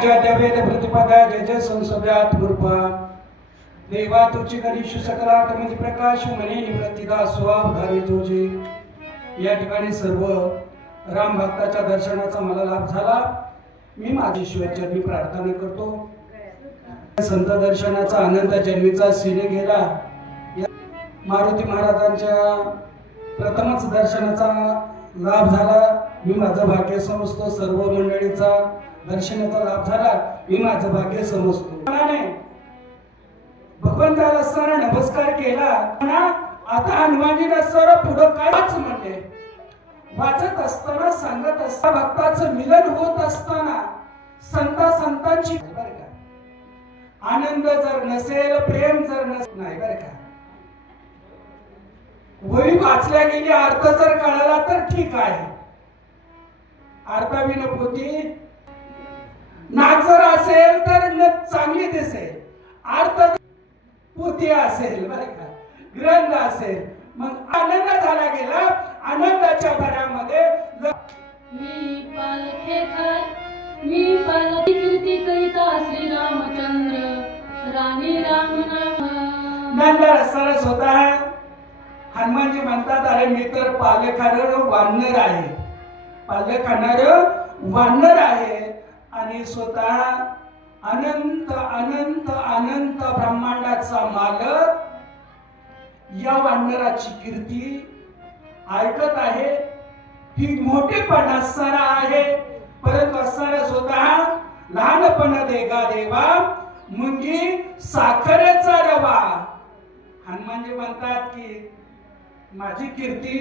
ज्या वेद प्रतिपदा जय जय संसद्यात मूर्पा देवा तुझी गणेश सकलात म्हणजे प्रकाश मने निवृत्तीदा स्वभाव धारे तुझे। या ठिकाणी सर्व राम भक्ताच्या दर्शनाचा मला लाभ झाला। मी माझी ईश्वरचरणी प्रार्थना करतो। संत दर्शनाचा आनंद जन्मीचा सिने गेला। मारुती महाराजांच्या प्रथमच दर्शनाचा लाभ झाला। मी माझं भाग्य समजतो। सर्व मंडळीचा दर्शनाचा लाभ झाला, मी माझं भाग्य समजतो। भगवंताला असताना नमस्कार केला। आता हनुमानजी सर पुढे कायच म्हणले, वाचत असताना सांगत असताना भक्ताचं मिलन होत असताना संतांची बरं का, आनंद जर नसेल, प्रेम जर नाही बरं का, वही वाचल्या गेली, अर्थ जर कळाला तर ठीक आहे। अर्थाविन पोथी नाक जर असेल तर चांगली दिसेल, अर्थ पोथी असेल बरं का, ग्रंथ असेल, मग आनंद झाला गेला। आनंदाच्या भरामध्ये मी पालखी कीर्ती करिता श्री रामचंद्र राणी राम नाम। नंतर सरस होता है। हनुमानजी म्हणतात, अरे मी तर पालखार वानर आहे, पालखानार वानर आहे आणि स्वतः अनंत अनंत अनंत ब्रह्मांडाचा मालक या वानराची कीर्ती ऐकत आहे। ही मोठेपण असणारा आहे, परंतु असणारा स्वतः लहानपण देगा देवा मुंगी साखरेचा रवा। हनुमानजी म्हणतात की माझी कीर्ती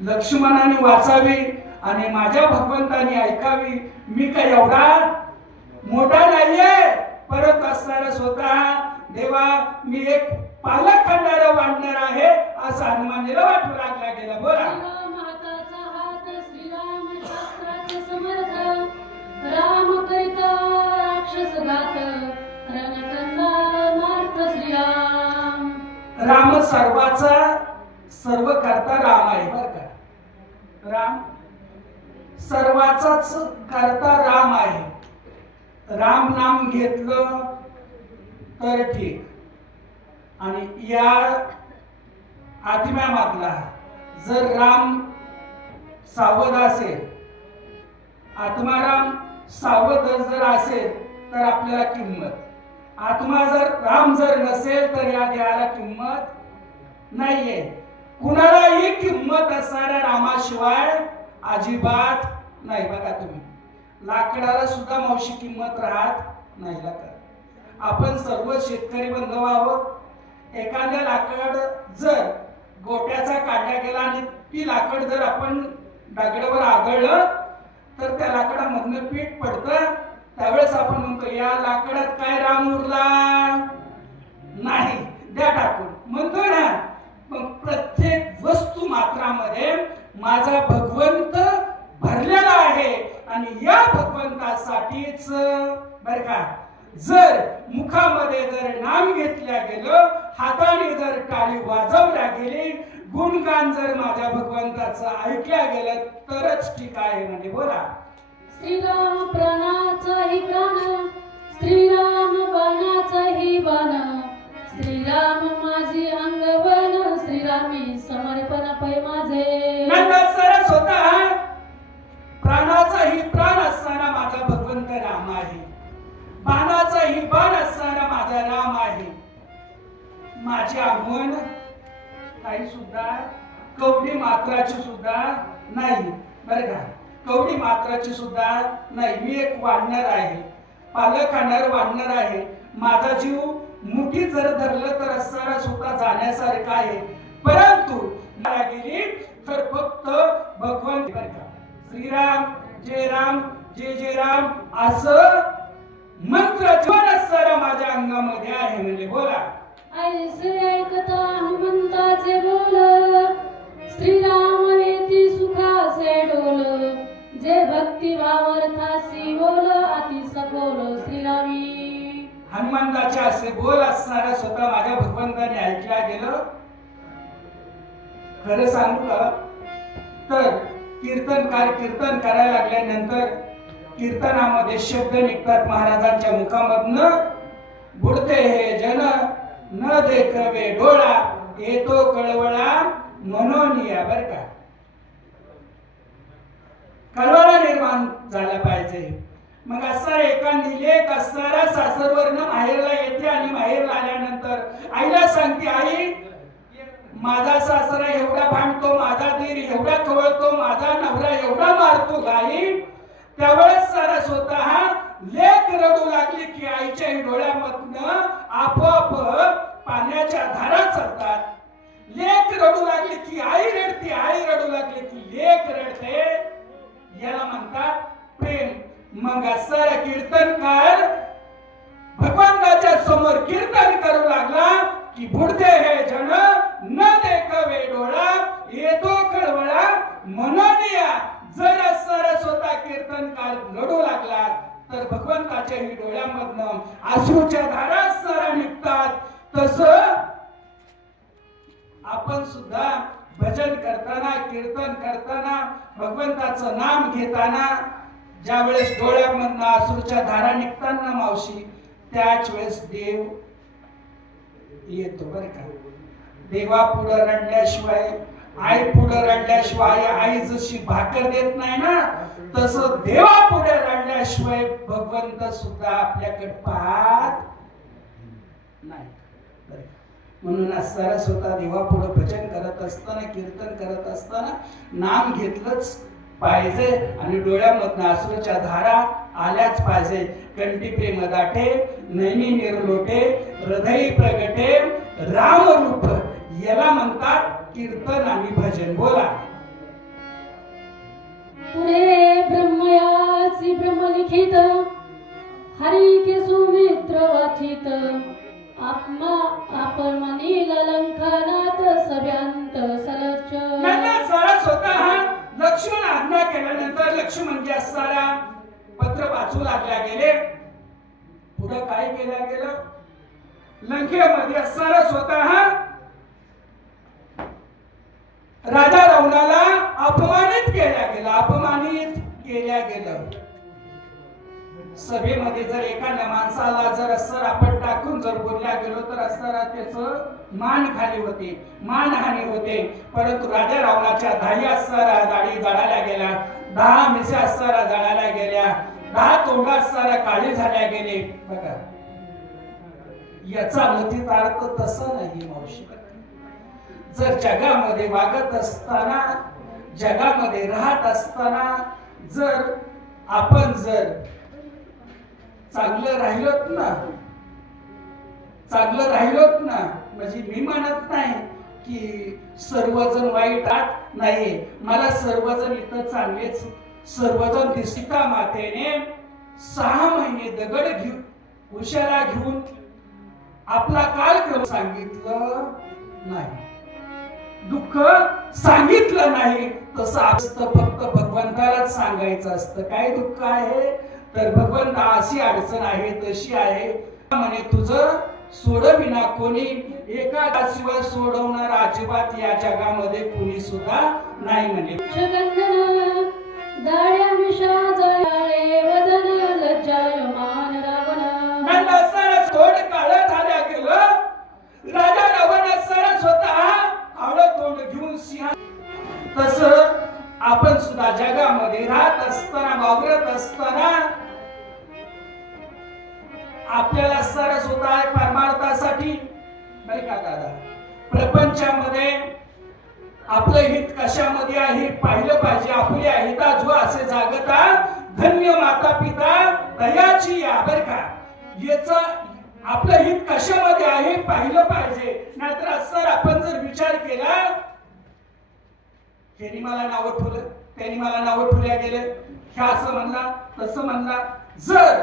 लक्ष्मणाने वाचावी आणि माझ्या भगवंताने ऐकावी। मी काय एवढा मोठा नाहीये, परंतु असणारा स्वतः देवा मी एक पालक खाणारा वाढणार आहे, असं हनुमानजीला वाटू लागला गेला। बोला माताचा हात श्रीराम शास्त्राचे समर्थ, राम करिता राक्षस घात, रणकंदा मार्थ श्रीराम। राम सर्वाचा सर्व करता राम आहे बर का, राम सर्वाचाच करता राम आहे। राम नाम घेतलं तर ठीक, आणि या आत्म्यामधला जर राम सावध असेल, आत्माराम सावध जर असेल तर आपल्याला किंमत, आत्मा जर राम जर नसेल तर या देहाला किंमत नाहीये। कुणालाही किंमत असणाऱ्या रामाशिवाय अजिबात नाही। बघा तुम्ही लाकडाला सुद्धा मावशी किंमत राहत नाही। आपण सर्व शेतकरी बांधव आहोत। एखाद्या लाकड जर गोट्याचा काढला गेला आणि ती लाकड जर आपण दगडावर आदळलं तर त्या लाकडामधनं पीठ पडतं, त्यावेळेस आपण म्हणतो या लाकडात काय राम उरला नाही, द्या टाकून म्हणतो ना। पण प्रत्येक वस्तू मात्रामध्ये माझा भगवंत भरलेला आहे आणि या भगवंतासाठीच बर का, जर मुखामध्ये जर नाम घेतल्या गेलं, हाताने जर टाळी वाजवल्या गेली, गुणगान जर माझ्या भगवंताचं ऐकल्या गेलं तरच ठीक आहे। म्हणजे बोला श्रीराम प्राणाचाही प्राण, श्रीराम बाणाचाही बाण, श्रीराम माझी अंगवण, श्रीरामी समर्पण पै माझे। सरस होता, प्राणाचाही प्राण असताना माझा भगवंत राम आहे, बाणाचाही बाण असताना माझा राम आहे। माझे आगमन काही सुद्धा कवडी मात्राची सुद्धा नाही बरं का, कवडी मात्राची सुद्धा नाही। मी एक वाढणार आहे, पालक खाणार वाढणार आहे। माझा जीव मुठी जर धरलं तर असणारा सुद्धा जाण्यासारखा आहे, परंतु मला गेली तर फक्त भगवंत बरं का, श्रीराम जय राम जय जय राम असं मंत्र जीवन असणारा माझ्या अंगामध्ये आहे। म्हणजे बोला ऐसे ऐकता हनुमंताचे बोल, श्रीराम वेती सुखाचे डोल, जे भक्ती भावार्थासी बोल, अति सखोल श्रीरामी। हनुमंताचे असे बोल असणारा स्वतः माझ्या भगवंताने ऐकल्या गेलं। खरं सांगू का, तर कीर्तन करायला लागल्यानंतर कीर्तनामध्ये शब्द निघतात महाराजांच्या मुखामधनं, बुडते हे जन न देखवे डोळा, येतो कळवळा मनोनिया. बर का, कळवळा निर्माण झाला पाहिजे. मग असा एखादी लेक असणारा सासरवरनं माहेरला येते आणि माहेरला आल्यानंतर आईला सांगते, आई माझा सासरा एवढा भांडतो, माझा दीर एवढा खवळतो, माझा नवरा एवढा मारतो गाई. त्यावेळेस सारा स्वतः लेक रडू लागली की आईच्या डोळ्यामधनं आपोआप पाण्याच्या धारा चालतात. लेक रडू लागली की आई रडते, आई रडू लागली की लेक रडते. याला म्हणतात प्रेम. मग असणारा कीर्तनकार भगवंताच्या समोर कीर्तन करू लागला की बुडते हे जन न देखवे डोळा, येतो कळवळा मनोनिया. जर असणारा स्वतः कीर्तनकार रडू लागला तर भगवंताच्या ही डोळ्यामधनं अश्रूच्या धारा असणारा निघतात. तसं आपण सुद्धा भजन करताना, कीर्तन करताना, भगवंताचं नाम घेताना ज्या वेळेस डोळ्यामधनं अश्रूच्या धारा निघताना मावशी, त्याच वेळेस देव येतो. बरं का, देवा पुढे रडल्याशिवाय, आई पुढे रडल्याशिवाय आई जशी भाकर देत नाही ना, तसं देवा पुढे रडल्याशिवाय भगवंत सुद्धा आपल्याकडे पाहत नाही. म्हणून असणारा स्वतः देवा पुढे भजन करत असताना, कीर्तन करत असताना नाम घेतलंच पाहिजे आणि डोळ्यामधनं अश्रूच्या धारा आल्याच पाहिजे. कंठी प्रेम दाटे, नैनी निर्लोटे, हृदय प्रगटे राम रूप. याला म्हणतात कीर्तन आणि भजन. बोला. पुढे ब्रह्मयाची ब्रह्मलिखित, हरी के सुमित्र वाचित, आत्मा आपण मनील लंखनात सभ्यांत सलच. नंतर सारा स्वतः लक्ष्मण आज्ञा केल्यानंतर लक्ष्मण जे असणारा पत्र वाचू लागल्या गेले. पुढे काय केलं गेलं, लंकेमध्ये असणारा स्वतः राजा रावणाला अपमानित केल्या गेला, अपमानित केल्या गेलं. सभेमध्ये जर एखाद्या माणसाला जर असं आपण टाकून जर बोलल्या गेलो तर असणारा त्याचं मान खाली होते, मानहानी होते. परंतु राजा रावणाच्या 10 असणारा दाढी जाळायला गेल्या, 10 मिशा असणारा जाळायला गेल्या, 10 तोंड असणारा काळी झाल्या गेले. बघा, याचा मथित अर्थ तसा नाही मावशी. जर जगामध्ये वागत असताना, जगामध्ये राहत असताना जर आपण जर चांगलं राहिलोत ना, चांगलं राहिलोत ना, म्हणजे मी म्हणत नाही की सर्वजण वाईट आहात, नाही, मला सर्वजण इथं चांगलेच सर्वजण दिसता. मातेने 6 महिने दगड घेऊन, उशाला घेऊन आपला कालक्रम सांगितलं नाही, दुःख सांगितलं नाही. तसं असतं, फक्त भगवंतालाच सांगायचं असतं. काय दुःख आहे तर भगवंत अशी अडचण आहे, तशी आहे म्हणे, तुझं सोडविना कोणी, एका शिवाय सोडवणार अजिबात या जगामध्ये कोणी सुद्धा नाही म्हणे. दाड्या मिशा जळाळे वदन लज्जायमान रावण. तोंड काळं झाल्या गेलं. राजा रावण असणारा स्वतः काळं तोंड घेऊन सिंह. तसं आपण सुद्धा जगामध्ये राहत असताना, वावरत असताना आपल्याला असणारा स्वतः परमार्थासाठी, बरे का दादा, प्रपंचामध्ये आपलं हित कशामध्ये आहे पाहिलं पाहिजे. आपल्या हिता जो असे जागता, धन्य माता पिता दयाची या. बर का, याच आपलं हित कशामध्ये आहे पाहिलं पाहिजे. नाहीतर असं आपण जर विचार केला, त्यांनी मला नावं ठेवलं, त्यांनी मला नावं ठेवल्या गेले, हे असं म्हणला, तसं म्हणला, जर